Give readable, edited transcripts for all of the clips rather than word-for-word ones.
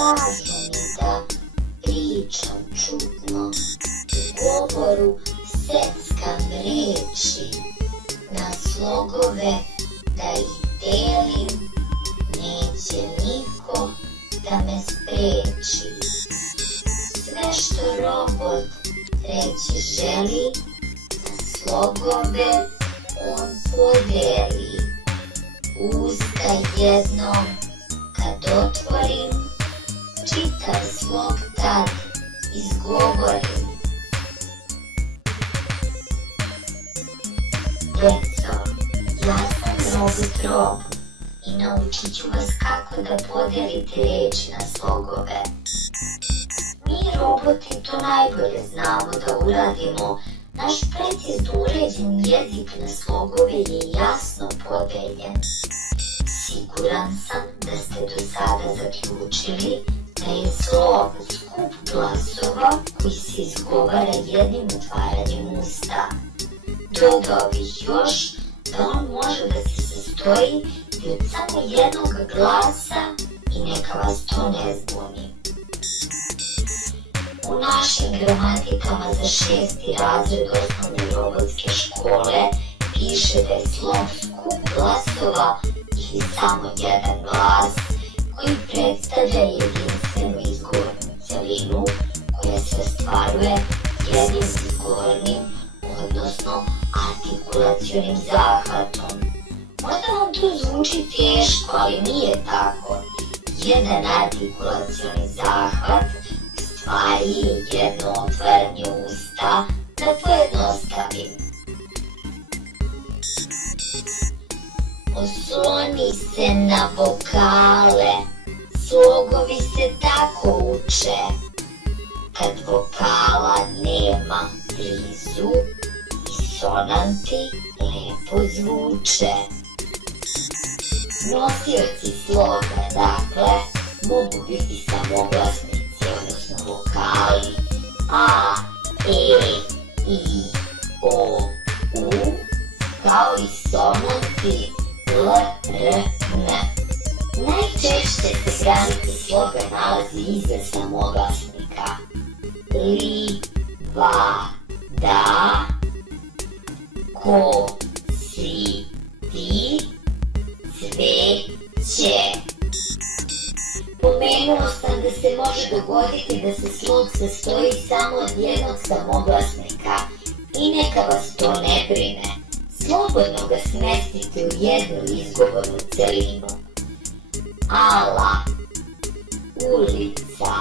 kažu mi da pričam čudno, u govoru seckam reči, na slogove da ih delim, neće niko da me spreči. Sve što robot reći želi, na slogove on podeli. Usta jednom kad otvorim, čitav slog tad izgovorim. Deco, ja sam robot Rob i naučit ću vas kako da podelite reči na slogove. Mi roboti to najbolje znamo da uradimo. Naš precizno uređen jezik na slogove je jasno podeljen. Siguran sam da ste do sada zaključili da je slog skup glasova koji se izgovara jednim otvaranjem usta. Dodao bih još da on može da se sastoji i od samo jednog glasa i neka vas to ne zbuni. U našim gramatikama za 6. razred osnovne robotske škole piše da je slog skup glasova ili samo jedan glas koji predstavlja jedinstvenu izgovornu celinu koja se ostvaruje jednim izgovornim, odnosno artikulacionim zahvatom. Možda vam to zvuči teško, ali nije tako. Jedan artikulacioni zahvat stvari je jedno otvaranje usta, da pojednostavim. Osloni se na vokale, slogovi se tako uče. Kad vokala nema blizu, sonanti lepo zvuče. Nosioci sloga, dakle, mogu biti samoglasnici, odnosno vokali A, E, I, O, U, kao i sonanti L, R, N. Najčešće se granice sloga nalazi iza samoglasnika. Li, va, da, ko, si, ti, cveće. Pomenuo sam da se može dogoditi da se slog sastoji samo od jednog samoglasnika i neka vas to ne brine. Slobodno ga smestite u jednu izgovornu celinu. Ala, ulica,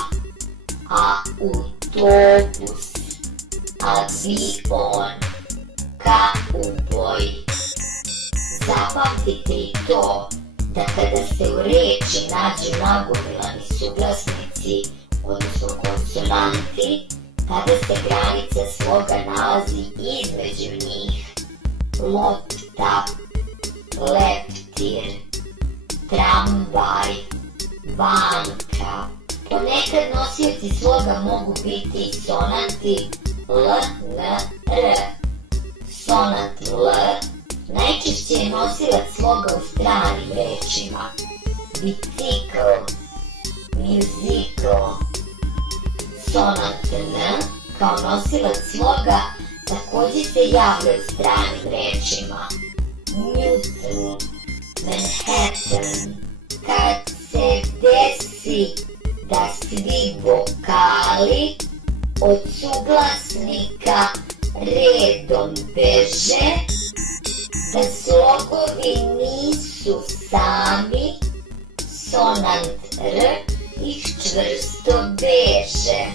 autobus, avion, kauboj. Zapamtite i to da kada se u reči nađu nagomilani suglasnici, odnosno konsonanti, tada se granica sloga nalazi između njih. Lopta, leptir, tramvaj, banka. Ponekad nosioci sloga mogu biti i sonanti L, N, R. Sonant L najčešće je nosilac sloga u stranim rečima. Bicikl, musical. Sonant N kao nosilac sloga također se javlja u stranim rečima. Newton, Manhattan. Kad se desi da svi vokali od suglasnika redom beže, da slogovi nisu sami, sonant R ih čvrsto veže.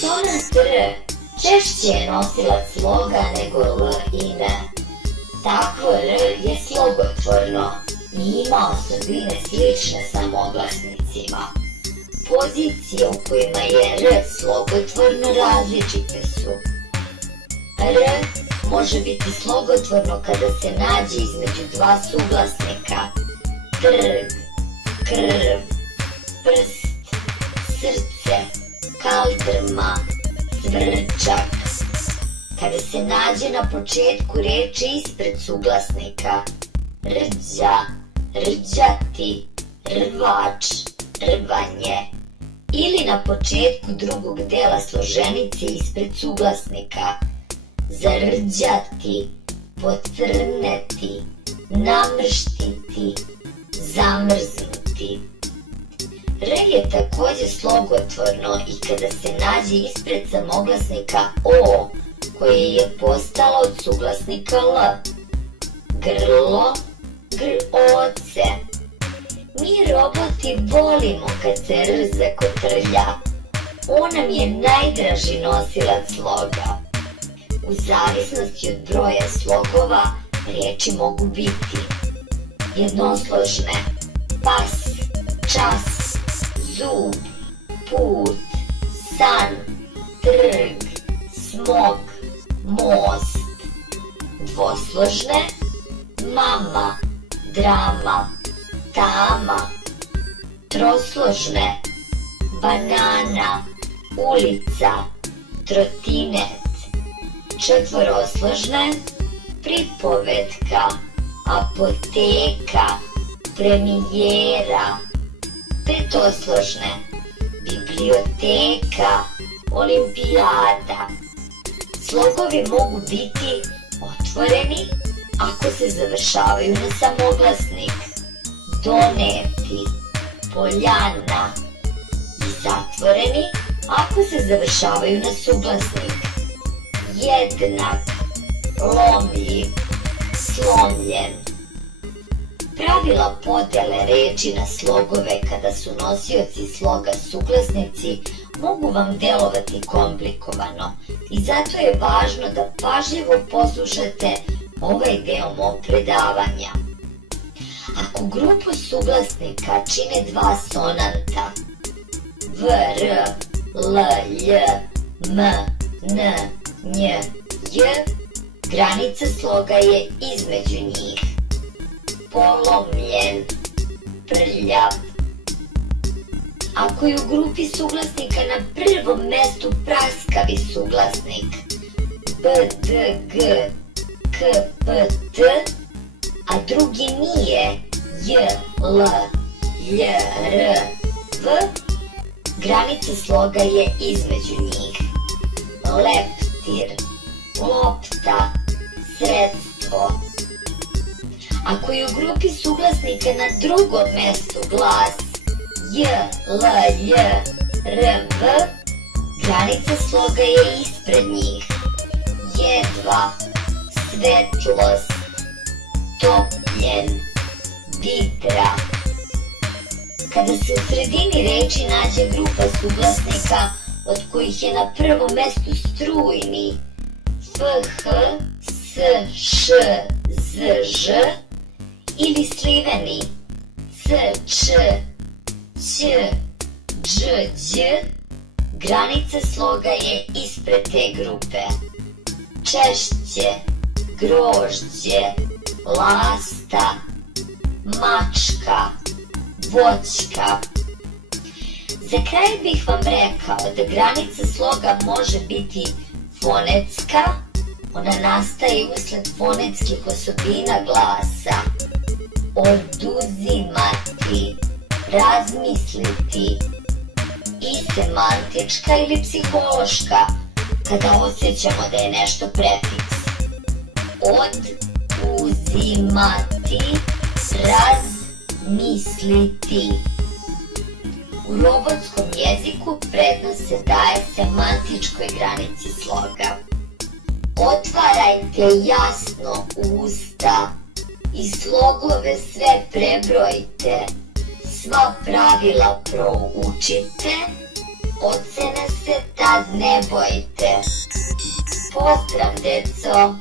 Sonant R češće je nosilac sloga nego L i N. Takvo R je slogotvorno i ima osobine slične samoglasnicima. Pozicije u kojima je R slogotvorno različite su. R može biti slogotvorno kada se nađe između dva suglasnika. Trg, krv, prst, srce, kaldrma, cvrčak. Kada se nađe na početku reči ispred suglasnika. Rđa, rđati, rvač, rvanje. Ili na početku drugog dela složenice ispred suglasnika. Zarđati, pocrneti, namrštiti, zamrznuti. R je takođe slogotvorno i kada se nađe ispred samoglasnika O, koje je postalo od suglasnika L. Grlo, groce. Mi roboti volimo kad se R zakotrlja. On nam je najdraži nosilac sloga. U zavisnosti od broja slogova riječi mogu biti jednosložne: pas, čas, zub, put, san, trg, smog, most. Dvosložne: mama, drama, tama. Trosložne: banana, ulica, trotinet. Četvorosložne: pripovetka, apoteka, premijera. Petosložne: biblioteka, olimpijada. Slogovi mogu biti otvoreni ako se završavaju na samoglasnik: doneti, poljana, i zatvoreni ako se završavaju na suglasnik: jednak, lomljiv, slomljen. Pravila podele reči na slogove kada su nosioci sloga suglasnici mogu vam delovati komplikovano i zato je važno da pažljivo poslušate ovaj deo mog predavanja. Ako grupu suglasnika čine dva sonanta v, r, l, lj, m, n, nj, j, granica sloga je između njih. Polomljen, prljav. Ako je u grupi suglasnika na prvom mestu praskavi suglasnik b, d, g, k, p, t, a drugi nije j, l, lj, r, v, granica sloga je između njih. Leptir, lopta, sredstvo. Ako je u grupi suglasnika na drugom mestu glas j, l, lj, r, v, granica sloga je ispred njih. Jedva, svetlost, topljen, vidra. Kada se u sredini reči nađe grupa suglasnika od kojih je na prvom mestu strujni f, h, s, š, z, ž, ili sliveni c, č, ć, dž, đ, granica sloga je ispred te grupe. Češće, grožđe, lasta, mačka, voćka. Za kraj bih vam rekao da granica sloga može biti fonetska, ona nastaje usled fonetskih osobina glasa. Oduzimati, razmisliti. I semantička ili psihološka, kada osjećamo da je nešto prefiks. Oduzimati, razmisliti. U robotskom jeziku prednost se daje semantičkoj granici sloga. Otvarajte jasno usta i slogove sve prebrojite, sva pravila proučite, ocene se tad ne bojte. Pozdrav, deco!